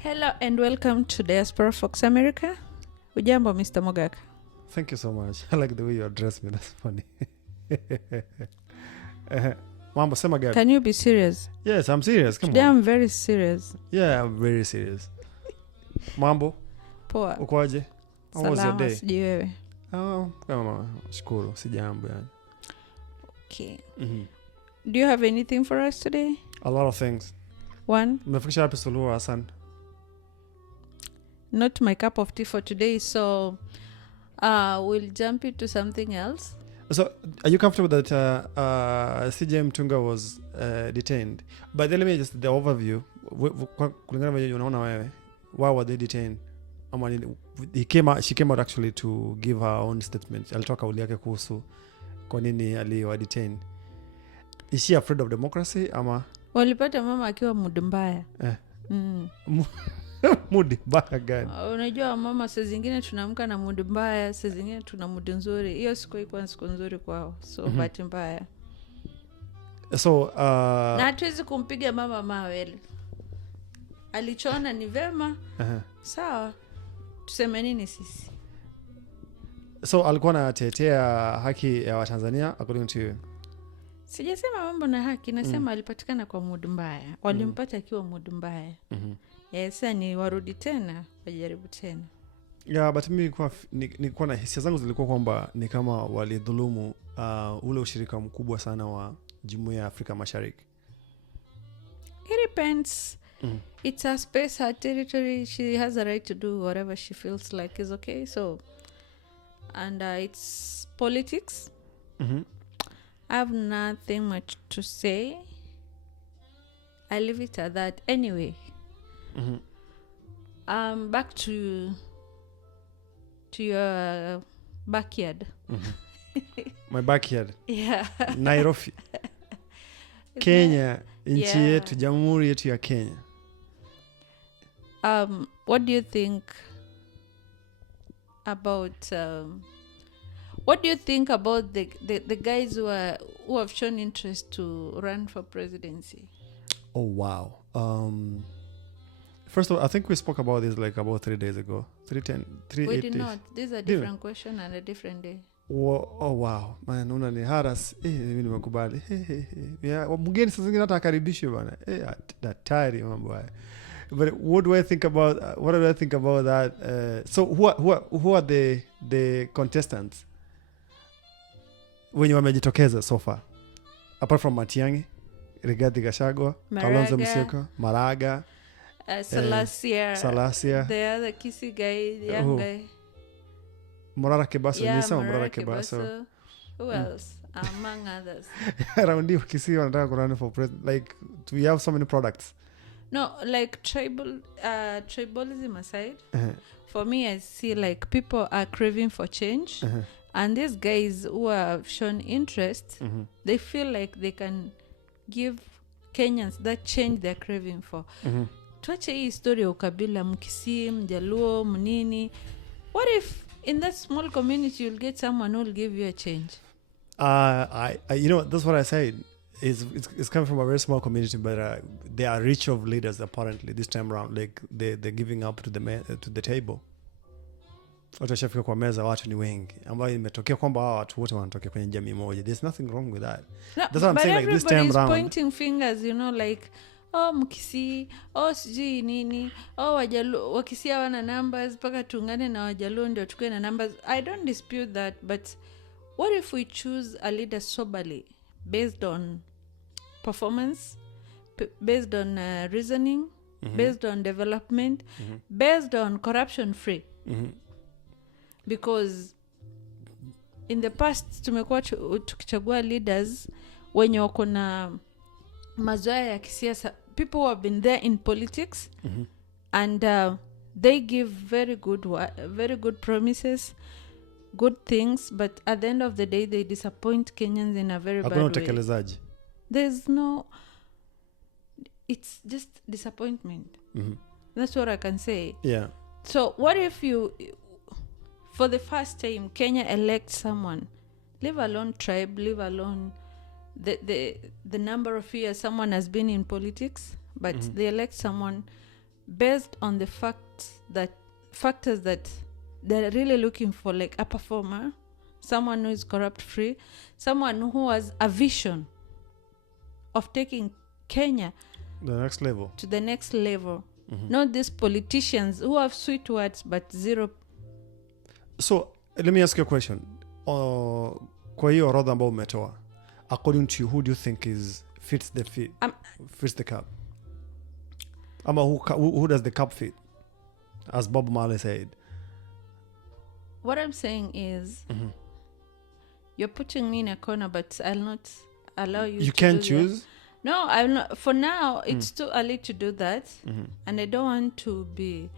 Hello and welcome to Diaspora Fox America. Ujambo, Mr. Mogak. Thank you so much. I like the way you address me. That's funny. Mambo, sema gani? Can you be serious? Yes, I'm serious. Come Today on. I'm very serious. Yeah, I'm very serious. Mambo, Poa. ukoaje? How was your Salama, day? sijui wewe. Kama shukuru, sijambo yani. Okay. Mhm. Do you have anything for us today? A lot of things. One, Umefikisha wapi Suluhu Hassan? not my cup of tea for today, so we'll jump into something else. So, are you comfortable that CJ Mtunga was detained? But then let me just the overview. Kulingana vile unaona wewe, why were they detained? She came out actually to give her own statement. Alitoa kauli yake kuhusu kwa nini aliwa detain. Is she afraid of democracy ama Walipata mama akiwa mood mbaya. Mood mbaya gani? Unajua mama saa zingine tunaamka na mood mbaya, saa zingine tuna mood nzuri. Hiyo siku ilikuwa siku nzuri kwao. So bahati mbaya. So na hatuwezi kumpiga mama mawele. Alichoona ni vema. Sawa. Tuseme nini sisi? So alikuwa anatetea haki ya Watanzania according to you? Sijasema mambo na haki, nasema alipatikana kwa mood mbaya. Walimpata akiwa mood mbaya. Sasa ni warudi tena, wajaribu tena. Yeah, but mimi nilikuwa na hisia zangu zilikuwa kwamba ni kama walidhulumu ule ushirika mkubwa sana wa Jumuiya ya Afrika Mashariki. It depends. It's her space, her territory. She has a right to do whatever she feels like is okay. So, and it's politics. I have nothing much to say. I leave it at that. Anyway, back to your backyard. My backyard. Yeah. Nairobi. Kenya, nchi yetu, jamhuri yetu ya Kenya. What do you think about the guys who have shown interest to run for presidency? Oh wow. First of all, I think we spoke about this like about 3 days ago. 3 We did not. This is a different question and a different day. Oh wow. Man, una ni haras. Mimi nimekubali. Mgeni sasa zingine hata akaribishwe bana. Daktari mambo haya. But what do I think about that? So who are the contestants when you wamejitokeza so far? Apart from Matiang'i, Rigathi Gachagua, Kalonzo Musyoka, Maraga, Salasia, the other Kisi guy, the young guy. Morara Kebaso. Who else? Among others. Around you, Kisi wanataka kurun for president. Like, we have so many products. No, like tribalism aside, for me, I see like people are craving for change. And these guys who have shown interest, they feel like they can give Kenyans that change they're craving for. Tuache hii story ya ukabila, Mkisii, Mjaluo, Mnini. What if in that small community you'll get someone who will give you a change? I that's what I said. It's coming from a very small community, but they are rich of leaders apparently this time around. Like they're giving up to the table. Watu washafika kwa meza, watu ni wengi ambayo imetokea kwamba watu wote wanatokea kwenye jamii moja. There's nothing wrong with that. No, that's what I'm saying. Like this time around, everybody's pointing fingers, like Mkisii, sijui nini, Wajaluo, Wakisii wana numbers, paka tuungane na Wajaluo ndio tukue na numbers. I don't dispute that, but what if we choose a leader soberly based on performance, based on reasoning, based on development, based on corruption free? Because in the past tumekuwa tukichagua leaders wenye wako na mazoea ya kisiasa, people who have been there in politics, and they give very good promises, good things, but at the end of the day they disappoint Kenyans in a very bad way. It's just disappointment. That's what I can say. Yeah. So what if for the first time Kenya elects someone, leave alone tribe, leave alone the number of years someone has been in politics, but they elect someone based on the factors that they're really looking for, like a performer, someone who is corrupt free, someone who has a vision of taking Kenya the next level. to the next level. Not these politicians who have sweet words but zero. So let me ask you a question. Kwa hiyo orodha ambao umetoa, according to you, who do you think fits the cup? Ama who does the cup fit, as Bob Marley said? What I'm saying is, you're putting me in a corner, but I'll not allow you. You can't choose. That. No, I'm not. For now, it's too early to do that, and I don't want to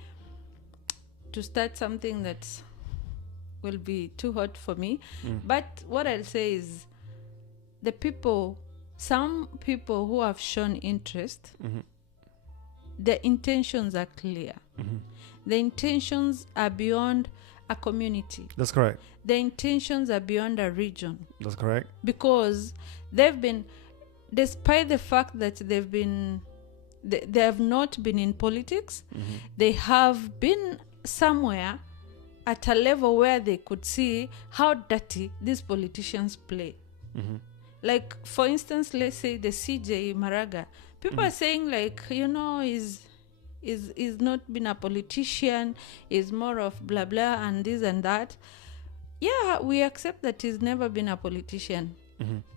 start something that will be too hot for me. But what I'll say is, some people who have shown interest, their intentions are clear. The intentions are beyond a community. That's correct. The intentions are beyond a region. That's correct. Because they've been, despite the fact that they have not been in politics, they have been somewhere at a level where they could see how dirty these politicians play. Like, for instance, let's say the CJ Maraga. People are saying, like, is not been a politician, is more of blah blah and this and that. Yeah, we accept that he's never been a politician.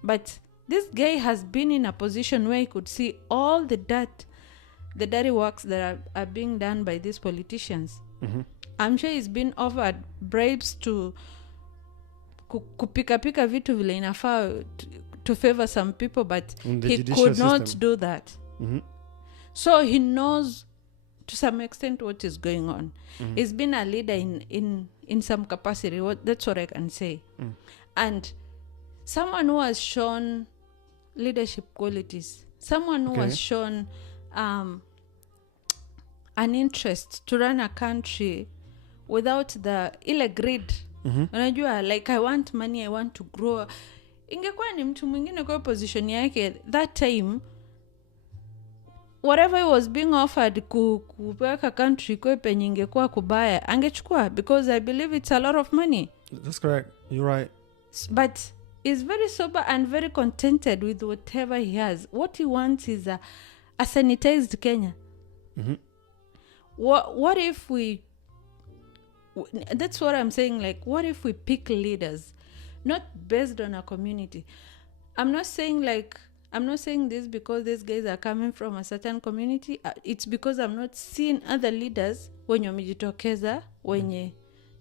But this guy has been in a position where he could see all the dirty works that are being done by these politicians. I'm sure he's been offered bribes to kupika vitu vile inafaa to favor some people, but he could not do that. So he knows to some extent what is going on. He's been a leader in some capacity. That's what I can say. And someone who has shown leadership qualities, someone who has shown an interest to run a country without the greed. Unajua, like, I want money, I want to grow. Ingekuwa ni mtu mwingine kwa position yake that time, whatever he was being offered kuweka country kwa penye ingekuwa kubaya angechukua, because I believe it's a lot of money. That's correct. You're right. But he's very sober and very contented with whatever he has. What he wants is a sanitized Kenya. What if that's what I'm saying, like, what if we pick leaders not based on a community? I'm not saying this because these guys are coming from a certain community. It's because I'm not seeing other leaders wenye wamejitokeza, wenye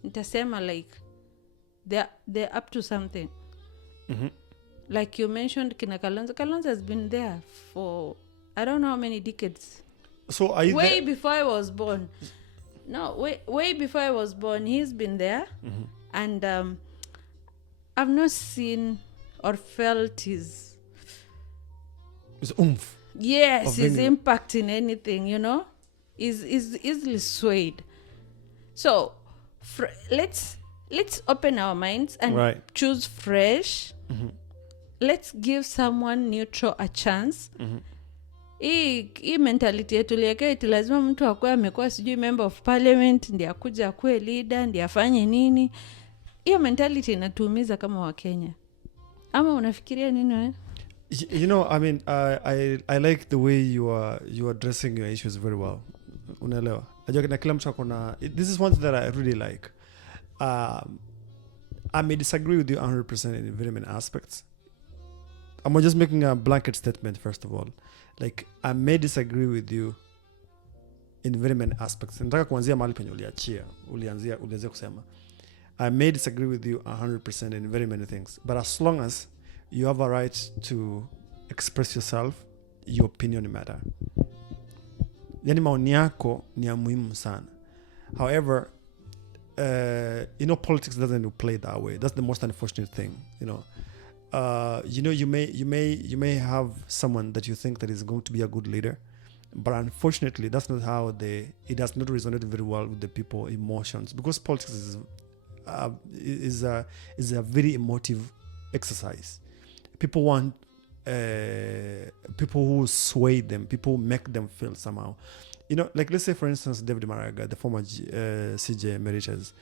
nitasema like they're up to something. Like you mentioned, Kina Kalonzo has been there for I don't know how many decades. So are you way before I was born. No, way before I was born, he's been there. And I've not seen or felt his oomph. Yes, his impact in anything, is easily swayed. So let's open our minds and choose fresh. Let's give someone neutral a chance. Hii mentality yetu lieke eti lazima mtu akue amekuwa sijui member of parliament ndiye akuja akue leader ndiye afanye nini. Hiyo mentality inatuumiza kama Wakenya. Ama unafikiria nini wewe? I mean, I like the way you are addressing your issues very well. Unaelewa? Najua na kila mtu akona, this is one thing that I really like. I may disagree with you 100% in very many aspects. I'm just making a blanket statement first of all. Like, I may disagree with you in very many aspects. Nataka kuanzia mahali penye ulianzia kusema. I may disagree with you 100% in very many things. But as long as you have a right to express yourself, your opinion matter. Yani maoni yako ni ya muhimu sana. However, politics doesn't play that way. That's the most unfortunate thing, you may have someone that you think that is going to be a good leader, but unfortunately that's not how it does not resonate very well with the people emotions, because politics is a very emotive exercise. People want people who sway them, people who make them feel somehow. like let's say for instance David Maraga, the former CJ emeritus,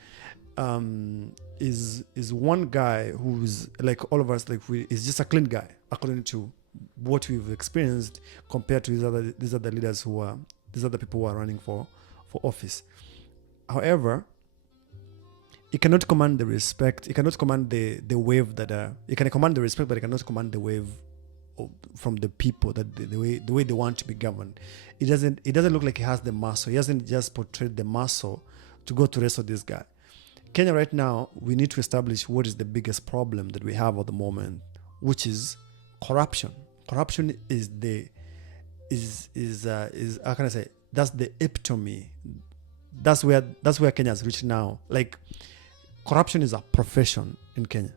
is one guy who's like all of us, like is just a clean guy according to what we've experienced compared to these other leaders these other people who are running for office. However, he cannot command the respect. He cannot command the wave that he can command the respect, but he cannot command the wave from the people, that the way they want to be governed. It doesn't look like he has the muscle. He hasn't just portrayed the muscle to go to wrestle this guy. Kenya right now, we need to establish what is the biggest problem that we have at the moment, which is corruption. Corruption is how can I say, that's the epitome. That's where Kenya has reached now. Like, corruption is a profession in Kenya.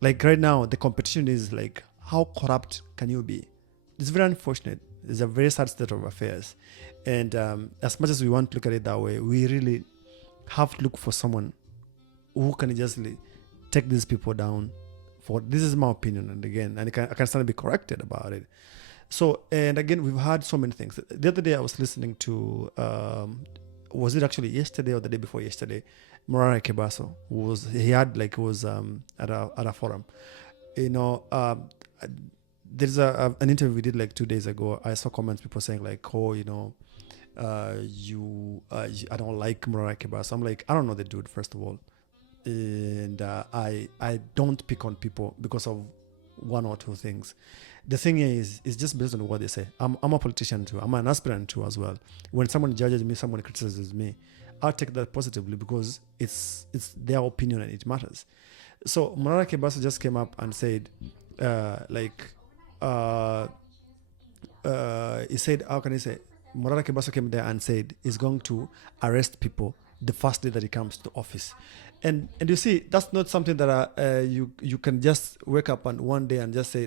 Like right now, the competition is like, how corrupt can you be? It's very unfortunate. It's a very sad state of affairs. And as much as we want to look at it that way, we really have to look for someone who can just take these people down. This is my opinion, and again, and I can stand to be corrected about it. So, and again, we've had so many things. The other day I was listening to, was it actually yesterday or the day before yesterday, Morara Kebaso, was at a forum. There's an interview we did like 2 days ago. I saw comments, people saying like, oh, I don't like Morara Kebaso. I'm like, I don't know the dude, first of all. And I don't pick on people because of one or two things. The thing is, it's just based on what they say. I'm a politician too. I'm an aspirant too as well. When someone judges me, someone criticizes me, I'll take that positively because it's their opinion and it matters. So Morara Kebaso just came up and said, he said, how can I say? Morara Kebaso came there and said he's going to arrest people the first day that he comes to office. And you see, that's not something that you can just wake up on one day and just say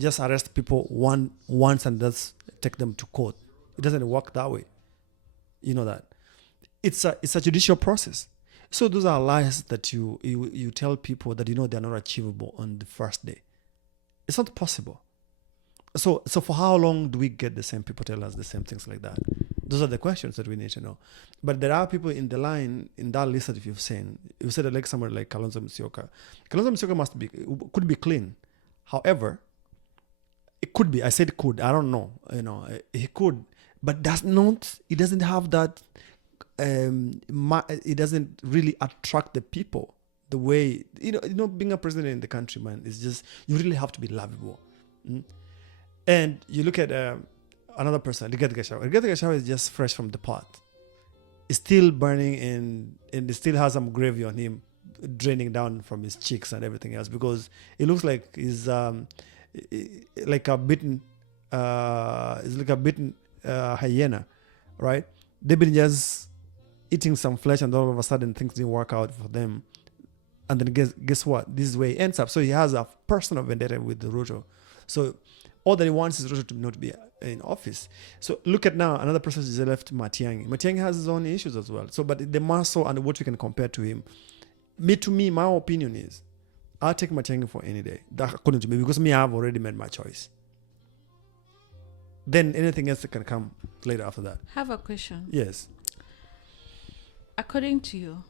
just arrest people once and just take them to court. It doesn't work that way. You know that. It's a judicial process. So those are lies that you tell people that they're not achievable on the first day. It's not possible. So for how long do we get the same people tell us the same things like that? Those are the questions that we need to know. But there are people in the line, in that list that you've seen. You said like somebody like Kalonzo Musyoka. Kalonzo Musyoka could be clean. However, it could be. I said could. I don't know. He could, but he doesn't have that. It doesn't really attract the people the way being a president in the country, man. It's just you really have to be lovable. And you look at another person, Rigathi Gachagua is just fresh from the pot. It's still burning and it still has some gravy on him, draining down from his cheeks and everything else, because it looks like he's like a bitten hyena, right? They've been just eating some flesh and all of a sudden things didn't work out for them. And then guess what? This is where he ends up. So he has a personal vendetta with Ruto. So all that he wants is Ruto to not be in office. So look at now, another person is left, Matiang'i. Matiang'i has his own issues as well. So, but the muscle and what we can compare to him, my opinion is, I'll take Matiang'i for any day. That according to me, because I've already made my choice. Then anything else that can come later after that. Have a question. Yes. According to you,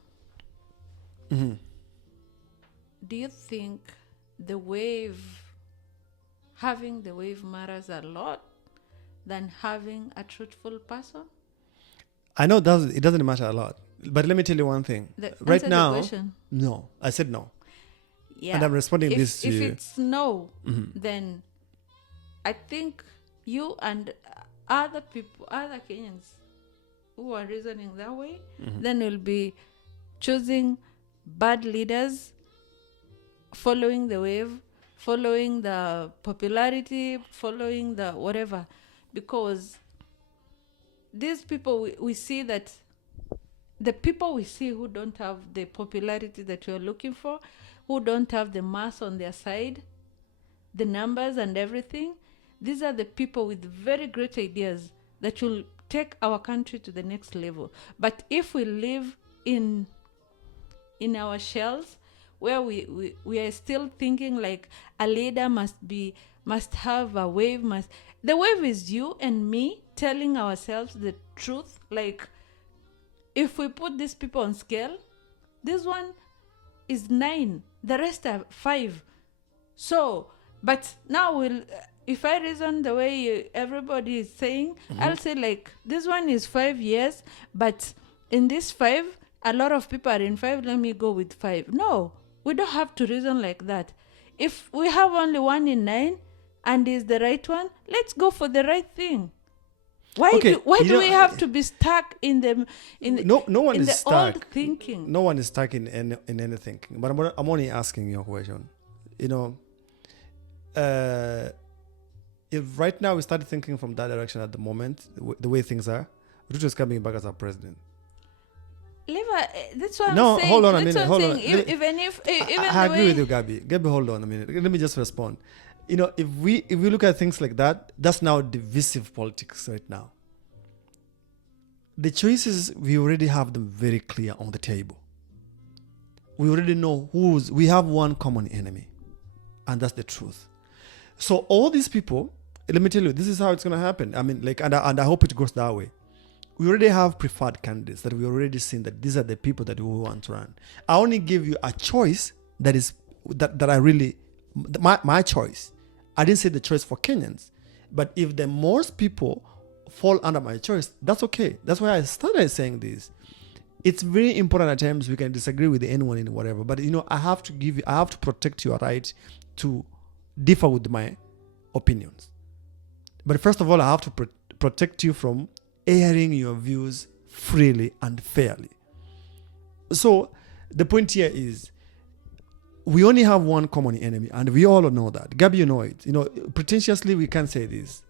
mm-hmm. do you think having the wave matters a lot than having a truthful person? I know it doesn't matter a lot. But let me tell you one thing. Right now, no. I said no. Yeah. And I'm responding to you. If it's no, then I think you and other Kenyans who are reasoning that way, then will be choosing bad leaders, following the wave, following the popularity, following the whatever. Because these people, we see that the people we see who don't have the popularity that we're looking for, who don't have the mass on their side, the numbers and everything, these are the people with very great ideas that will take our country to the next level. But if we live in our shells, where we are still thinking like a leader must must have a wave. The wave is you and me telling ourselves the truth. Like, if we put these people on scale, this one is 9, the rest are 5. So, but now if I reason the way everybody is saying, I'll say like, this one is 5 years, but in this 5, a lot of people are in 5, let me go with 5. No, we don't have to reason like that. If we have only 1 in 9 and is the right one, let's go for the right thing. Why do we have to be stuck in the old thinking? No one is stuck in any thinking. But I'm only asking you a question. If right now we start thinking from that direction at the moment, the way things are, Ruto is coming back as our president. That's what I'm saying. Hold on a minute. Hold on. I agree with you, Gabi. Gabi, hold on a minute. Let me just respond. If we look at things like that, that's now divisive politics right now. The choices, we already have them very clear on the table. We already know we have one common enemy, and that's the truth. So all these people, let me tell you, this is how it's going to happen. I mean, like, and I hope it goes that way. We already have preferred candidates that we already seen that these are the people that we want to run. I only give you a choice that I really, my choice. I didn't say the choice for Kenyans, but if the most people fall under my choice, that's okay. That's why I started saying this. It's very important at times we can disagree with anyone in whatever, but I have to protect your right to differ with my opinions. But first of all, I have to protect you from airing your views freely and fairly. So the point here is, we only have one common enemy, and we all know that. Gabi, you know it. Pretentiously, we can't say this,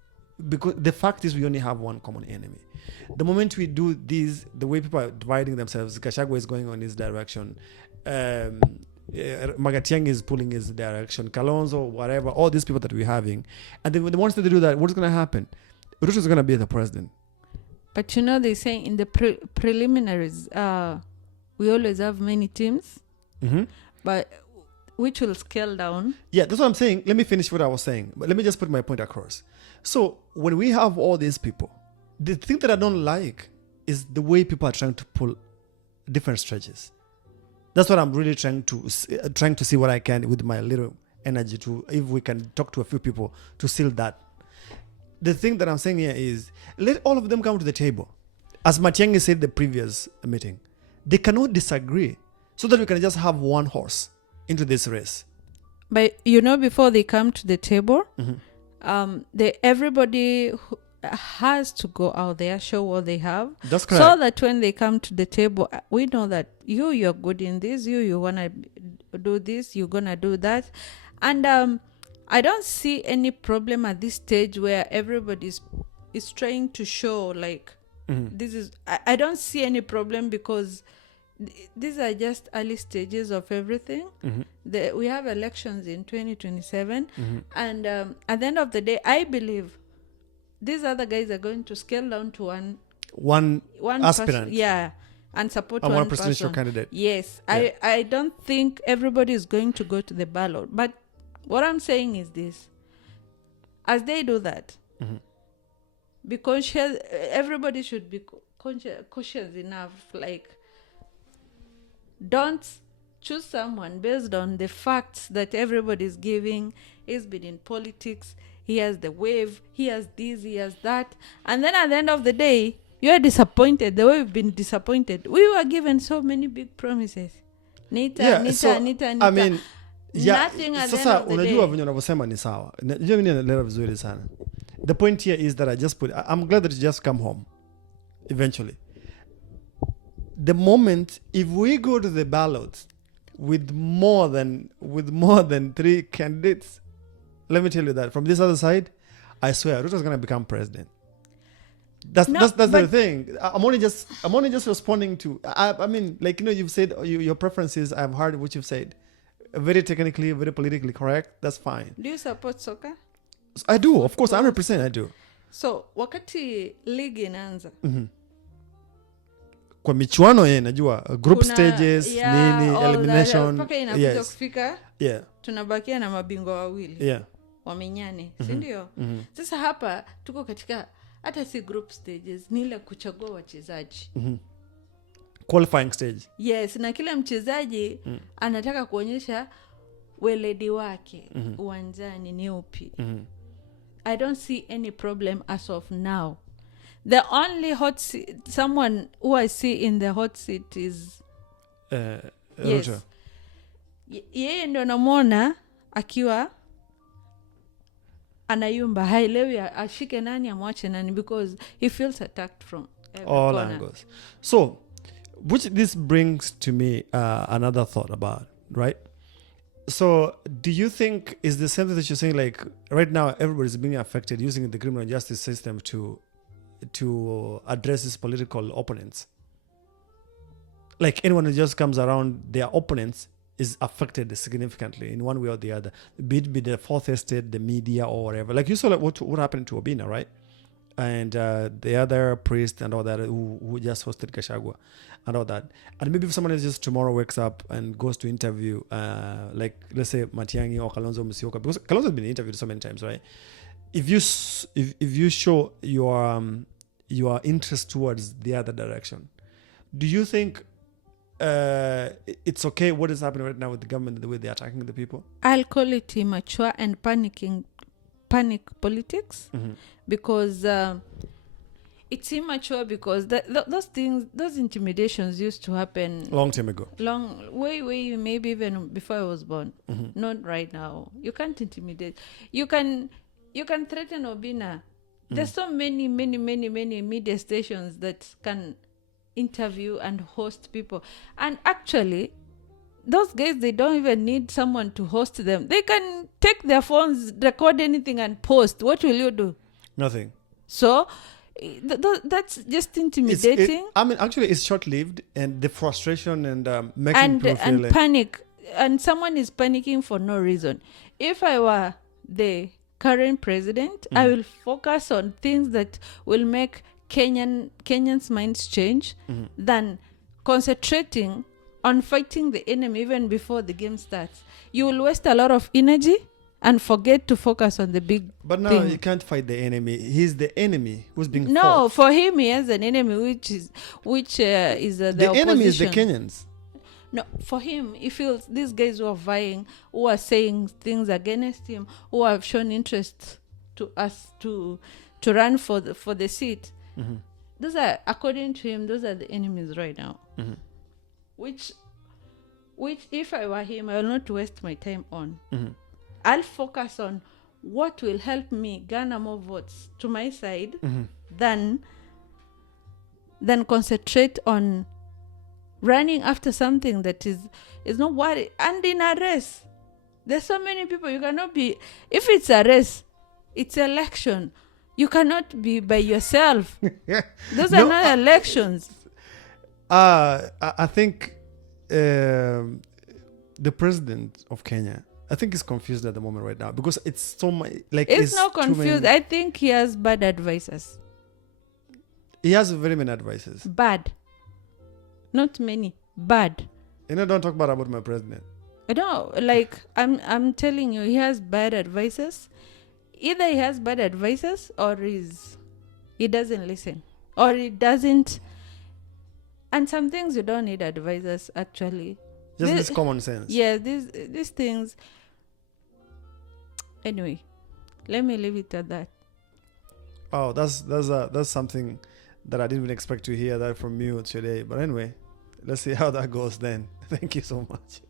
because the fact is we only have one common enemy. The moment we do this, the way people are dividing themselves, Gachagua is going on his direction, Magatiang is pulling his direction, Kalonzo, whatever, all these people that we're having. And then once they do that, what's going to happen? Ruto is going to be the president. But they say in the preliminaries, we always have many teams, but which will scale down. Yeah, that's what I'm saying. Let me finish what I was saying. But let me just put my point across. So when we have all these people, the thing that I don't like is the way people are trying to pull different stretches. That's what I'm really trying to see what I can with my little energy to, if we can talk to a few people to seal that. The thing that I'm saying here is, let all of them come to the table. As Matiang'i said the previous meeting, they cannot disagree so that we can just have one horse into this race. But before they come to the table, everybody has to go out there, show what they have. That's correct. So that when they come to the table, we know that you're good in this, you want to do this, you're going to do that. And I don't see any problem at this stage where everybody is trying to show like this is. I don't see any problem, because these are just early stages of everything. We have elections in 2027, and at the end of the day, I believe these other guys are going to scale down to one aspirant, and support one person. presidential candidate. Yes, yeah. I don't think everybody is going to go to the ballot, but what I'm saying is this: as they do that, because everybody should be cautious enough. Like, don't choose someone based on the facts that everybody is giving. He's been in politics. He has the wave. He has this. He has that. And then at the end of the day, you are disappointed. The way we've been disappointed. We were given so many big promises. Nita. I mean, nothing at the end sasa of the unajua day. venye unavyosema ni sawa. Unajua mimi naelewa vizuri sana. The point here is that I'm glad that you just come home eventually. The moment, if we go to the ballot with more than 3 candidates, let me tell you that from this other side, I swear Ruto's going to become president. That's the thing. I'm only just responding to. I mean, like, you've said your preferences. I've heard what you've said. Very technically, very politically correct. That's fine. Do you support soccer? I do, of course, 100% I do. So wakati league inaanza, kwa michuano najua group stages, nini, elimination, mpaka inakuja kufika, tunabakia na mabingwa wawili. wamenyane, si ndio? Sasa hapa tuko katika hata si group stages, ni ile kuchagua wachezaji. Qualifying stage. Yes, na kila mchezaji anataka kuonyesha weledi wake uwanjani ni upi. I don't see any problem as of now. The only hot seat, someone who I see in the hot seat is yes. Yeye ndo namuona akiwa anayumba, haelewi ashike nani amwache nani, because he feels attacked from every all corner. angles. So which this brings to me another thought about, right? So do you think is the same thing that you're saying, like right now everybody's being affected using the criminal justice system to address these political opponents? Like anyone who just comes around their opponents is affected significantly in one way or the other, be it the fourth estate, the media, or whatever. Like you saw like what happened to Obina, right? And the other priest and all that who just hosted Gachagua and all that. And maybe if someone else just tomorrow wakes up and goes to interview, like let's say Matiang'i or Kalonzo Musyoka, because Kalonzo has been interviewed so many times, right? If you show your interest towards the other direction, do you think it's okay what is happening right now with the government, the way they're attacking the people? I'll call it immature and panic politics, because it's immature, because those things, those intimidations used to happen long time ago, way maybe even before I was born. Not right now. You can't intimidate. You can threaten Obina. There's so many media stations that can interview and host people, and actually those guys, they don't even need someone to host them. They can take their phones, record anything and post. What will you do? Nothing. So that's just intimidating. Actually it's short-lived, and the frustration and making people feel and panic, and someone is panicking for no reason. If I were the current president, I will focus on things that will make Kenyans' minds change than concentrating on fighting the enemy even before the game starts. You will waste a lot of energy and forget to focus on the big But no, thing. you can't fight the enemy. He's the enemy who's being No, fought. for him he has an enemy which is the the opposition. enemy is the Kenyans. No, for him, he feels these guys who are vying, who are saying things against him, who have shown interest to us to run for the seat. Those are, according to him, those are the enemies right now. Which if I were him, I will not waste my time on. I'll focus on what will help me garner more votes to my side than concentrate on running after something that is not worth. And in a race, there's so many people. You cannot be, if it's a race, it's election. You cannot be by yourself. Those are not elections. I think the president of Kenya, I think he's confused at the moment right now, because it's so much like it's not confused. I think he has bad advisors. He has very many advisors. Bad. Not many. Bad. Don't talk about my president. I don't, like, I'm telling you, he has bad advisors. Either he has bad advisors or he doesn't listen, or he doesn't. And some things you don't need advisors, actually. Just this common sense. Yeah, these things. Anyway, let me leave it at that. Oh, that's something that I didn't even expect to hear that from you today. But anyway, let's see how that goes then. Thank you so much.